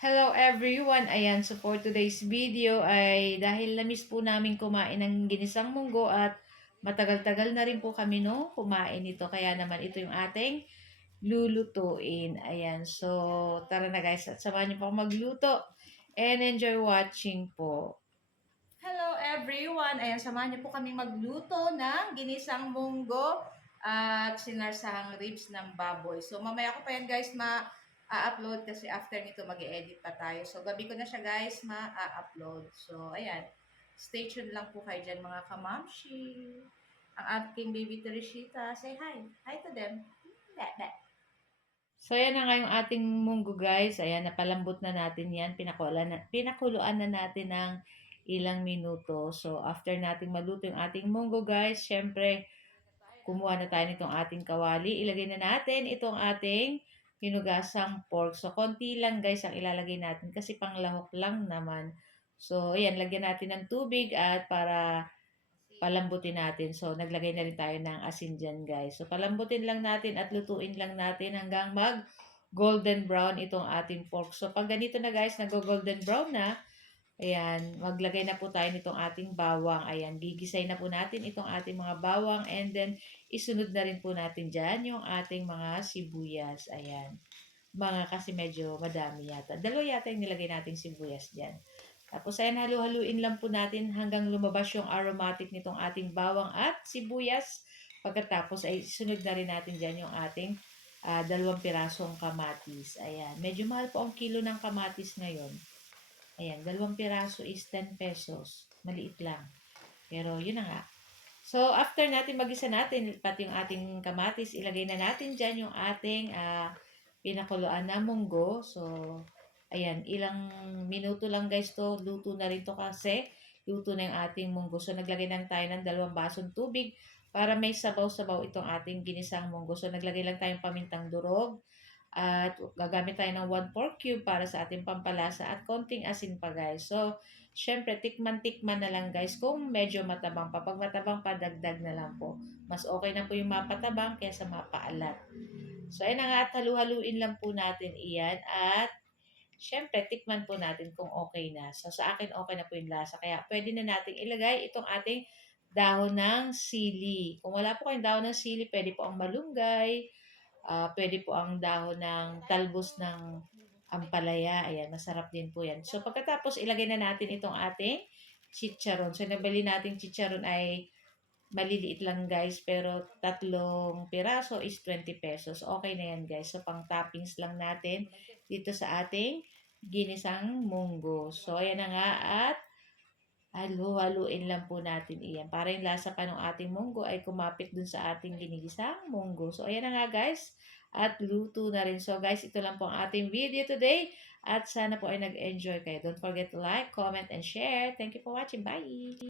Hello everyone! Ayan, so for today's video ay dahil na-miss po namin kumain ng ginisang munggo at matagal-tagal na rin po kami kumain ito. Kaya naman ito yung ating lulutuin. Ayan, so tara na guys at samahan niyo po ako magluto and enjoy watching po. Hello everyone! Ayan, samahan niyo po kami magluto ng ginisang munggo at sinarsahang ribs ng baboy. So mamaya ko pa yan guys upload kasi after nito mag-edit pa tayo. So gabi ko na siya guys upload. So ayan, stay tuned lang po kayo dyan mga kamamshi. Ang aking baby Tereshita, say hi. Hi to them. Bye. So, ayan na nga yung ating munggo guys. Ayan, napalambot na natin yan. Pinakuluan na natin ng ilang minuto. So, after nating maluto yung ating munggo guys, syempre, kumuha na tayo nitong ating kawali. Ilagay na natin itong ating hinugasang pork. So, konti lang guys ang ilalagay natin kasi panglahok lang naman. So, ayan, lagyan natin ng tubig at para palambutin natin. So, naglagay na rin tayo ng asin dyan, guys. So, palambutin lang natin at lutuin lang natin hanggang mag golden brown itong ating pork. So, pag ganito na guys, nag-golden brown na, ayan, maglagay na po tayo nitong ating bawang. Ayan, gigisay na po natin itong ating mga bawang and then isunod na rin po natin dyan yung ating mga sibuyas. Ayan, mga kasi medyo madami yata. Dalawa yata yung nilagay nating sibuyas dyan. Tapos ayan, halu-haluin lang po natin hanggang lumabas yung aromatic nitong ating bawang at sibuyas. Pagkatapos ay sunod na rin natin dyan yung ating 2 pirasong kamatis. Ayan, medyo mahal po ang kilo ng kamatis ngayon. Ayan, 2 piraso is 10 pesos. Maliit lang. Pero yun na nga. So, after natin magisa natin, pati yung ating kamatis, ilagay na natin dyan yung ating pinakuluan na munggo. So, ayan, ilang minuto lang guys to, luto na rin to kasi luto na yung ating munggo. So, naglagay lang tayo ng 2 basong tubig para may sabaw-sabaw itong ating ginisang munggo. So, naglagay lang tayong pamintang durog at gagamit tayo ng 1/4 cube para sa ating pampalasa at konting asin pa guys. So, syempre, tikman-tikman na lang guys kung medyo matabang pa. Pag matabang pa, dagdag na lang po. Mas okay na po yung mapatabang kaysa mapaalat. So, ayun na nga at halu-haluin lang po natin iyan at syempre, tikman po natin kung okay na. So, sa akin, okay na po yung lasa. Kaya, pwede na natin ilagay itong ating dahon ng sili. Kung wala po kayong dahon ng sili, pwede po ang malunggay, pwede po ang dahon ng talbos ng ampalaya. Ayan, masarap din po yan. So, pagkatapos, ilagay na natin itong ating chicharon. So, nabili nating chicharon ay maliliit lang guys, pero 3 piraso is 20 pesos. Okay na yan guys. So, pang toppings lang natin dito sa ating ginisang munggo. So, ayan na nga at halu-haluin lang po natin iyan. Para yung lasa pa ng ating munggo ay kumapit dun sa ating ginigisang munggo. So, ayan na nga guys. At luto na rin. So, guys, ito lang po ang ating video today. At sana po ay nag-enjoy kayo. Don't forget to like, comment, and share. Thank you for watching. Bye!